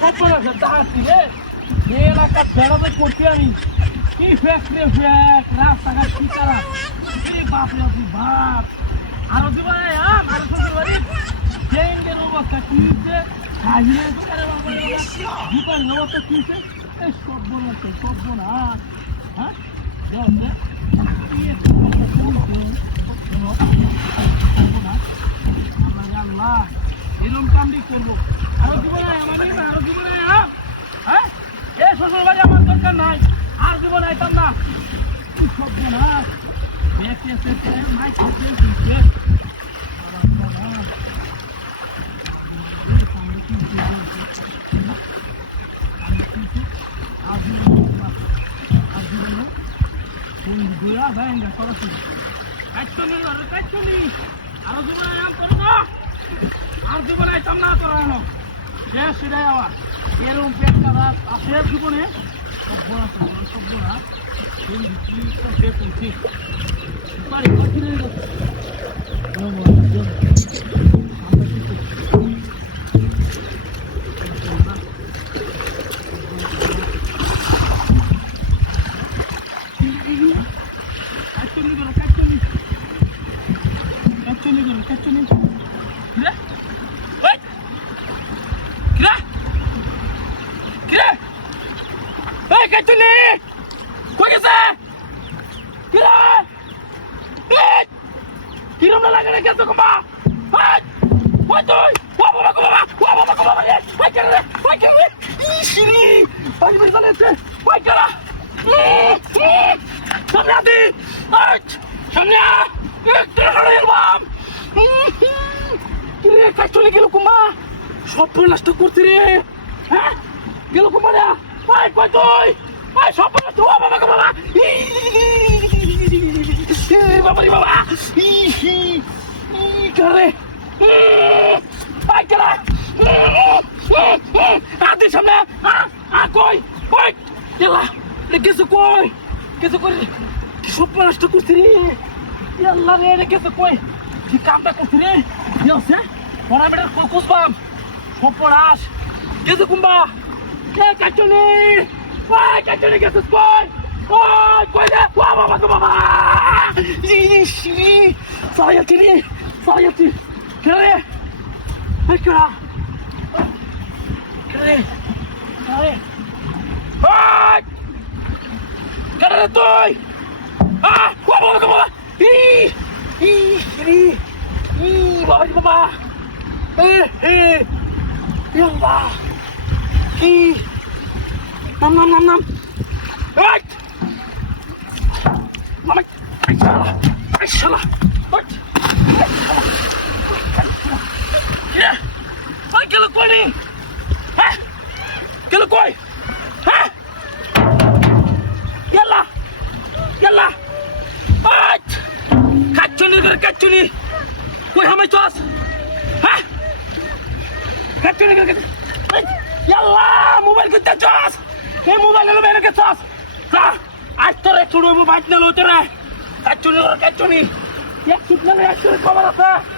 খবর আছে তাহাতি রে এই এলাকার বেড়াতে করছি আমি কি ফেক রে ফেক রাস্তাঘাট কি করা বাপ রে বাপ আরো দিবা আরো শ্বশুর বাড়ি ট্রেনের অবস্থা কি হচ্ছে হাজিরে তো করে বাবা দীপার অবস্থা কি হচ্ছে এই সব বোনা হ্যাঁ আল্লাহ এরকম কামড়ি করবো আরো দিব না আরো দিব না হ্যাঁ এ শ্বশুর বাড়ি আমার দরকার নাই আর দিব না এতাম না সব বোনা মাই খাচ্ছে আরো জীবনে আম করো না আর জীবনে আইতাম না করানো সেটাই আমার এরকম পেট খারাপ আছে জীবনে সব না দেখুন ঠিক কিরম লাগে রে কেতো কমা হাই ওই তুই ও বাবা ওই কেরে ইশরি ওই বিছানাতে ওই কেরা সামনে আদি সামনে একটু হাড়ের বাম কিরে কাটুলি গেল কুমা সব নষ্ট করতে রে হ্যাঁ গেল কুমা রে ওই কই তুই ওই সব নষ্ট ও বাবা বাবা রে বাবা করে পাইকরা আদি সামনে কই কই এলা কিছু কই কিছু করে সব নষ্ট করছি রে আল্লাহ রে কিছু কই কি কামটা করছি রে আছে ওরা বেটার কুসবাম সব পড়াস কিছু কুম্বা কে কাটুনি কিছু কই ওই কই রে বাবা Sayati, kere, kera, kere, hey, kere toy, baba, baba, ya Allah, nam, hey, mama, Ayşala, Ya, ay gel koy ni, ha? Gel koy, ha? Yalla, ay, kaçuni, koy hamay tos, ha? Kaçuni, yalla, mobile kita tos, mobile lu beri kita tos, ha? Ay tore chudu mobile lu tere, kaçuni, ya kitna le kabar asa.